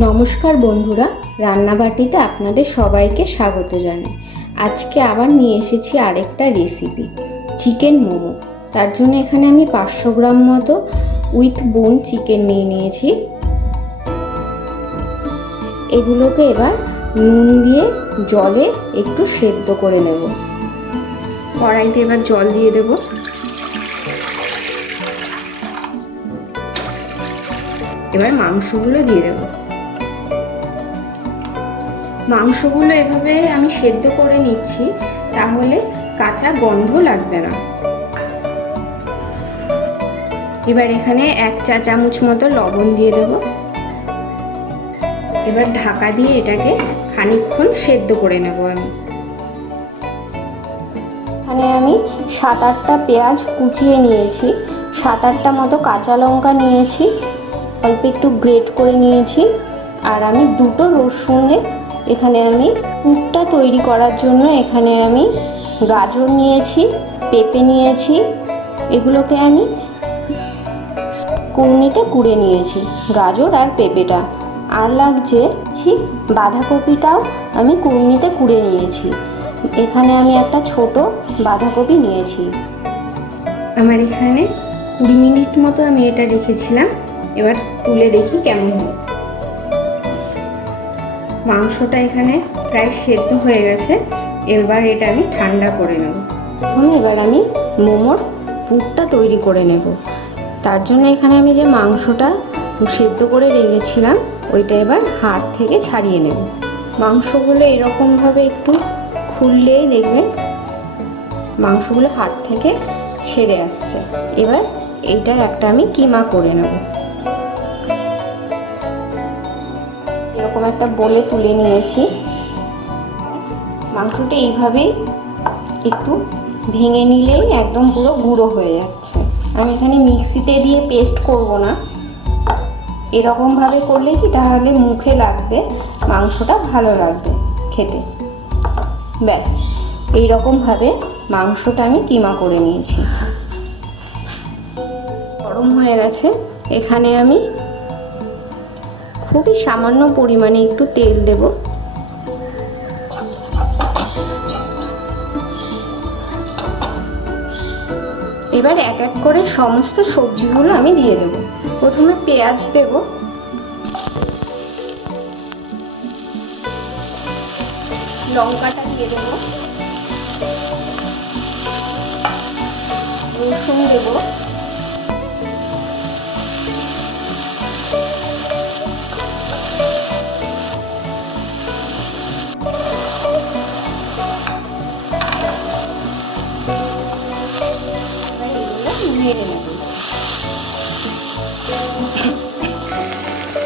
নমস্কার বন্ধুরা, রান্নাবাটিতে আপনাদের সবাইকে স্বাগত জানাই। আজকে আবার নিয়ে এসেছি আরেকটা রেসিপি, চিকেন মোমো। তার জন্য এখানে আমি 500 গ্রাম মতো উইথ বোন চিকেন নিয়েছি। এগুলোকে এবার নুন দিয়ে জলে একটু সেদ্ধ করে নেব। কড়াইতে এবার জল দিয়ে দেব। এবার মাংসগুলো দিয়ে দেব। মাংসগুলো এভাবে আমি সেদ্ধ করে নিচ্ছি, তাহলে কাঁচা গন্ধ লাগবে না। এবার এখানে 1 চা চামচ মতো লবণ দিয়ে দেব। এবার ঢাকা দিয়ে এটাকে খানিকক্ষণ সেদ্ধ করে নেব। এখানে আমি 7-8টা পেঁয়াজ কুচিয়ে নিয়েছি, 7-8টা মতো কাঁচা লঙ্কা নিয়েছি, অল্প একটু গ্রেট করে নিয়েছি, আর আমি 2টো রসুনের এখানে আমি পুরটা তৈরি করার জন্য এখানে আমি গাজর নিয়েছি, পেঁপে নিয়েছি। এগুলোকে আমি কুড়নিতে কুড়ে নিয়েছি, গাজর আর পেঁপেটা। আর লাগছে বাঁধাকপিটাও আমি কুড়নিতে কুড়ে নিয়েছি। এখানে আমি একটা ছোট বাঁধাকপি নিয়েছি। আমার এখানে 20 মিনিট মতো আমি এটা রেখেছিলাম। এবার তুলে দেখি কেমন হলো। মাংসটা এখানে প্রায় সেদ্ধ হয়ে গেছে। এবার এটা আমি ঠান্ডা করে নেব। এবার আমি মোমোর পুরটা তৈরি করে নেব। তার জন্য এখানে আমি যে মাংসটা সেদ্ধ করে রেখেছিলাম ওইটা এবার হাড় থেকে ছাড়িয়ে নেব। মাংসগুলো এরকমভাবে একটু খুললেই দেখবেন মাংসগুলো হাড় থেকে ছেড়ে আসছে। এবার এইটার একটা আমি কিমা করে নেব। এরকম একটা বলে তুলে নিয়েছি। মাংসটা এইভাবেই একটু ভেঙে নিলেই একদম পুরো গুঁড়ো হয়ে যাচ্ছে। আমি এখানে মিক্সিতে দিয়ে পেস্ট করব না, এরকমভাবে করলে কি তাহলে মুখে লাগবে, মাংসটা ভালো লাগবে খেতে। ব্যাস এইরকমভাবে মাংসটা আমি কিমা করে নিয়েছি। গরম হয়ে গেছে। এখানে আমি খুবই সামান্য পরিমাণে একটু তেল দেব। এবার এক এক করে সমস্ত সবজিগুলো আমি দিয়ে দেব। প্রথমে পেঁয়াজ দেব, লঙ্কাটা দিয়ে দেব, রসুন দেব,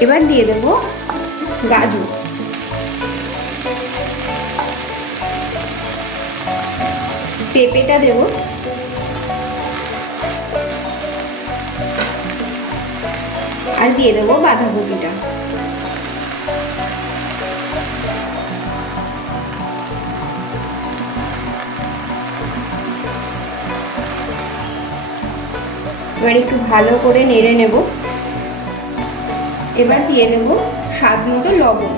এবার দিয়ে দেব গাজর, পেঁপেটা দেব, আর দিয়ে দেব বাঁধাকপিটা। এবার একটু ভালো করে নেড়ে নেব। এবার দিয়ে দেব স্বাদ মতো লবণ,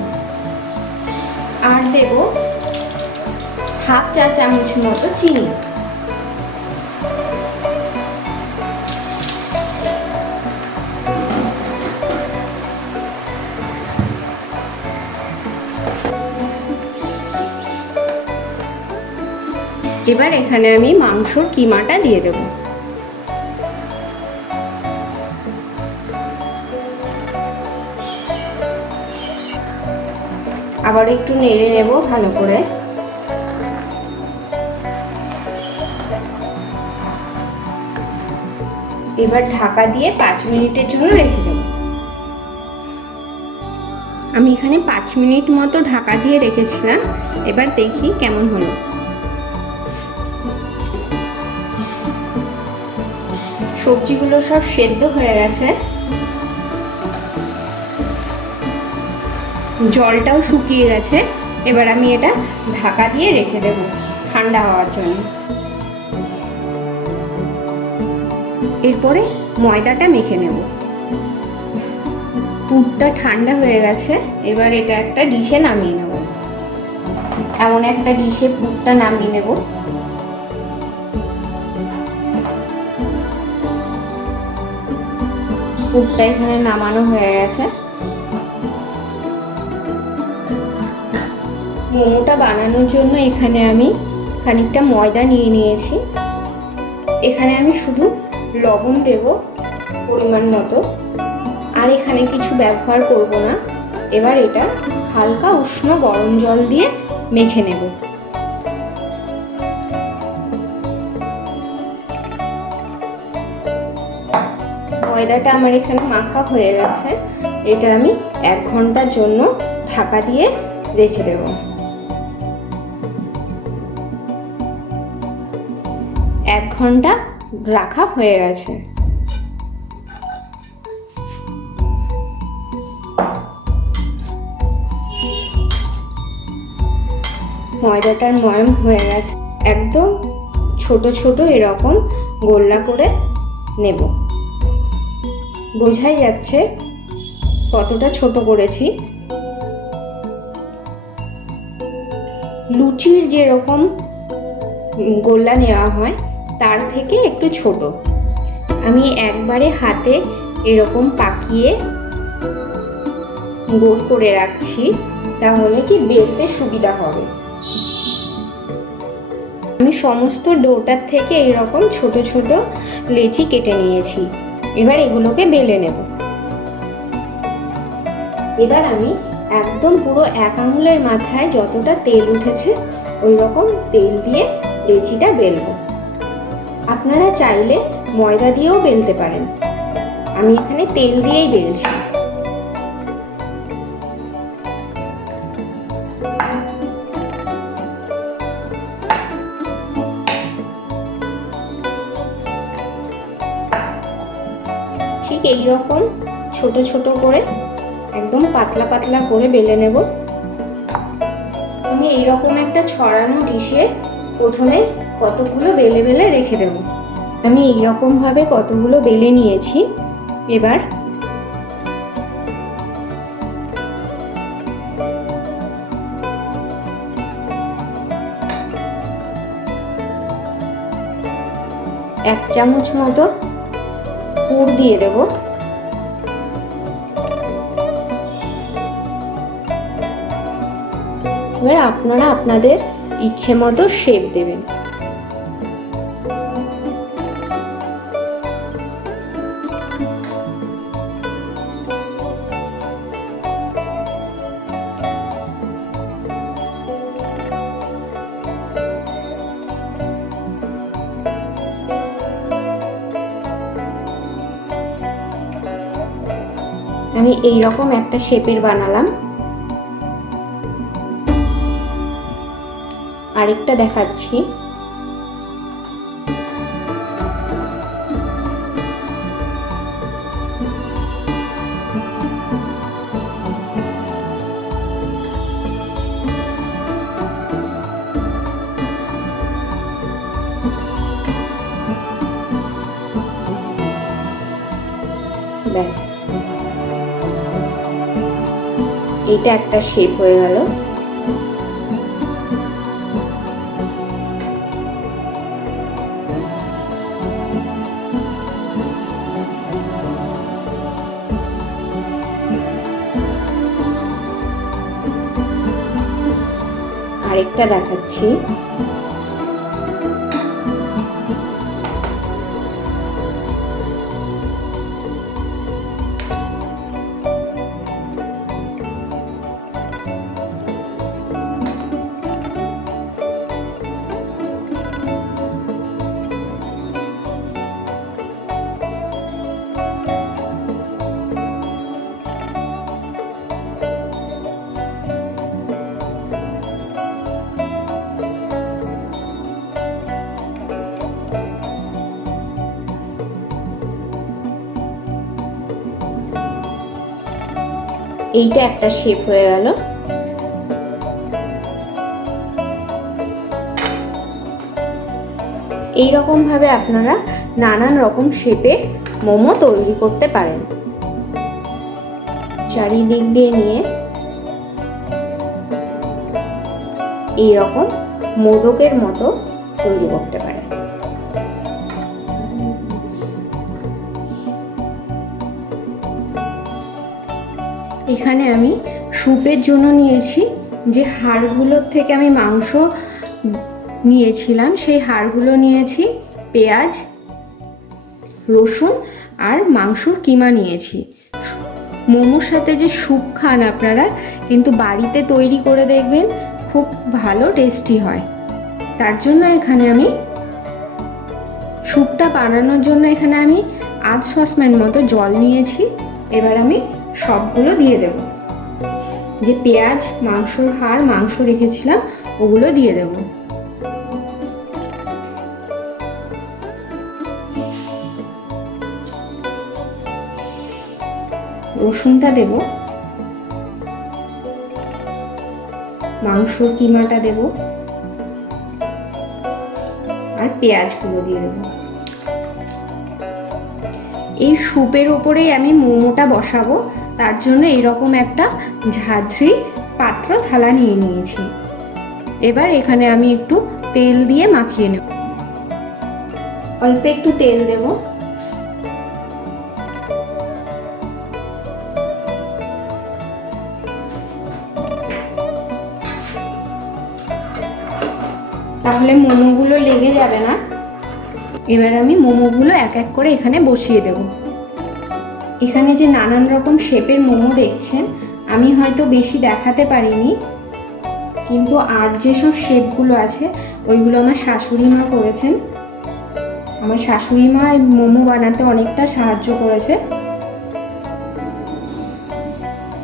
আর দেব 1/2 চা চামচ মতো চিনি। এবার এখানে আমি মাংসর কিমাটা দিয়ে দেব। আবার একটু নেড়ে নেব ভালো করে। এবার ঢাকা দিয়ে 5 মিনিটের জন্য রেখে দেব। আমি এখানে 5 মিনিট মতো ঢাকা দিয়ে রেখেছিলাম। এবার দেখি কেমন হলো। সবজিগুলো সব সেদ্ধ হয়ে গেছে, জলটাও শুকিয়ে গেছে। এবার আমি এটা ঢাকা দিয়ে রেখে দেব ঠান্ডা হওয়ার জন্য। এরপরে ময়দাটা মেখে নেব। পুরটা ঠান্ডা হয়ে গেছে, এবার এটা একটা ডিশে নামিয়ে নেব। এমন একটা ডিশে পুরটা নামিয়ে নেব। পুরটা এখানে নামানো হয়ে গেছে। মোমোটা বানানোর জন্য এখানে আমি খানিকটা ময়দা নিয়ে নিয়েছি। এখানে আমি শুধু লবণ দেব পরিমাণ মতো, আর এখানে কিছু ব্যবহার করব না। এবার এটা হালকা উষ্ণ গরম জল দিয়ে মেখে নেব। ময়দাটা আমার এখানে মাখা হয়ে গেছে। এটা আমি 1 ঘন্টার জন্য ঢাকা দিয়ে রেখে দেব। 1 ঘন্টা রাখা হয়ে গেছে। ময়দাটার ময়াম হয়ে গেছে। একদম ছোট ছোট এরকম গোল্লা করে নেব। বোঝাই যাচ্ছে কতটা ছোট করেছি। লুচির যেরকম গোল্লা নেওয়া হয় তার থেকে একটু ছোট। আমি একবারে হাতে এরকম পাকিয়ে গোল করে রাখছি, তাহলে কি বেলতে সুবিধা হবে। আমি সমস্ত ডোটার থেকে এরকম ছোট ছোট লেচি কেটে নিয়েছি। এবার এগুলোকে বেলে নেব। এবার আমি একদম পুরো 1 আঙুলের মাথায় যতটা তেল উঠেছে ওই রকম তেল দিয়ে লেচিটা বেলবো। আপনারা চাইলে ময়দা দিয়েও বেলতে পারেন। আমি এখানে তেল দিয়েই বেলছি। ঠিক এই রকম ছোট ছোট করে একদম পাতলা পাতলা করে বেলে নেব। আমি এইরকম একটা ছড়ানো ডিশে প্রথমে কতগুলো বেলে বেলে রেখে দেব। আমি এইরকম ভাবে কতগুলো বেলে নিয়েছি। এবার এক চামচ মতো পুর দিয়ে দেব। এবার আপনারা আপনাদের ইচ্ছে মতো শেপ দেবেন। আমি এই রকম একটা শেপের বানালাম। আরেকটা দেখাচ্ছি। ব্যাস, এইটা একটা শেপ হয়ে গেল। আরেকটা দেখাচ্ছি। এইটা একটা শেপ হয়ে গেল। এই রকম ভাবে আপনারা নানান রকম শেপে মোমো তৈরি করতে পারেন। চারিদিক দিয়ে নিয়ে এইরকম মোদকের মতো তৈরি করতে পারে। এখানে আমি স্যুপের জন্য নিয়েছি যে হাড়গুলোর থেকে আমি মাংস নিয়েছিলাম, সেই হাড়গুলো নিয়েছি, পেঁয়াজ, রসুন আর মাংসর কিমা নিয়েছি। মোমোর সাথে যে স্যুপ খান আপনারা, কিন্তু বাড়িতে তৈরি করে দেখবেন, খুব ভালো টেস্টি হয়। তার জন্য এখানে আমি স্যুপটা বানানোর জন্য এখানে আমি 8 সসপ্যান মতো জল নিয়েছি। এবার আমি সবগুলো দিয়ে দেব। যে পেঁয়াজ, মাংসর হাড়, মাংস রেখেছিলাম ওগুলো দিয়ে দেব। রসুনটা দেব, মাংসর কিমাটা দেব আর পেঁয়াজগুলো দিয়ে দেব। এই স্যুপের ওপরেই আমি মোমোটা বসাবো, তার জন্য এরকম একটা ঝাঁঝরি পাত্র থালা নিয়ে নিয়েছি। এবার এখানে আমি একটু তেল দিয়ে মাখিয়ে নেব। অল্প একটু তেল দেব। তাহলে মোমোগুলো লেগে যাবে না। এবার আমি মোমোগুলো এক এক করে এখানে বসিয়ে দেব। এখানে যে নানান রকম শেপের মোমো দেখছেন, আমি হয়তো বেশি দেখাতে পারিনি, কিন্তু আর যেসব শেপগুলো আছে ওইগুলো আমার শাশুড়ি মা করেছেন। আমার শাশুড়ি মা মোমো বানাতে অনেকটা সাহায্য করেছে,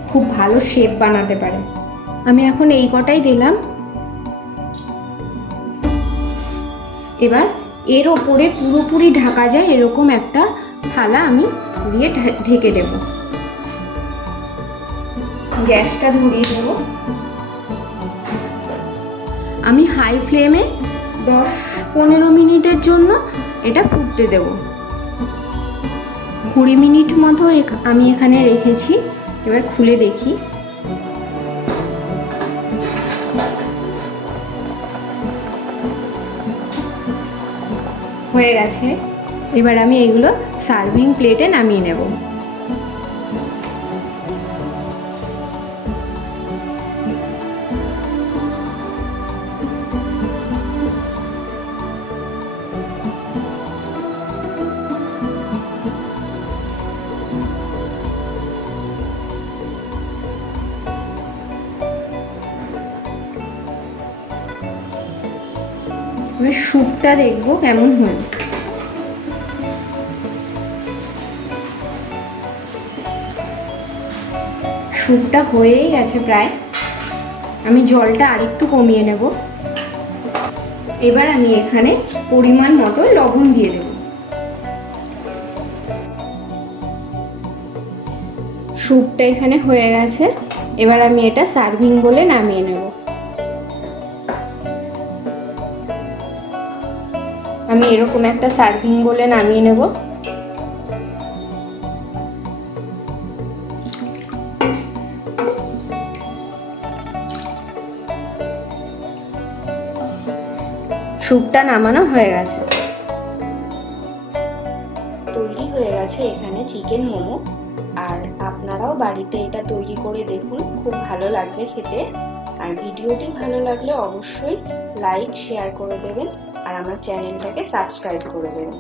খুব ভালো শেপ বানাতে পারে। আমি এখন এই কটাই দিলাম। এবার এর ওপরে পুরোপুরি ঢাকা যায় এরকম একটা থালা আমি দিয়ে ঢেকে দেব। গ্যাসটা ধরিয়ে দেব। আমি হাই ফ্লেমে 10-15 মিনিটের জন্য এটা ফুটতে দেব। 20 মিনিট মতো আমি এখানে রেখেছি। এবার খুলে দেখি। হয়ে গেছে। এবার আমি এগুলো সার্ভিং প্লেটে নামিয়ে নেব। এবার স্যুপটা দেখবো কেমন হলো। স্যুপটা হয়েই গেছে প্রায়। আমি জলটা আরেকটু কমিয়ে নেব। এবার আমি এখানে পরিমাণ মতো লবণ দিয়ে দেব। স্যুপটা এখানে হয়ে গেছে। এবার আমি এটা সার্ভিং বলে নামিয়ে নেব। আমি এরকম একটা সার্ভিং বলে নামিয়ে নেব। স্যুপটা নামানো হয়ে গেছে। তৈরি হয়ে গেছে এখানে চিকেন মোমো। আর আপনারাও বাড়িতে এটা তৈরি করে দেখুন, খুব ভালো লাগবে খেতে। আর ভিডিওটি ভালো লাগলে অবশ্যই লাইক শেয়ার করে দেবেন আর আমার চ্যানেলটাকে সাবস্ক্রাইব করে দেবেন।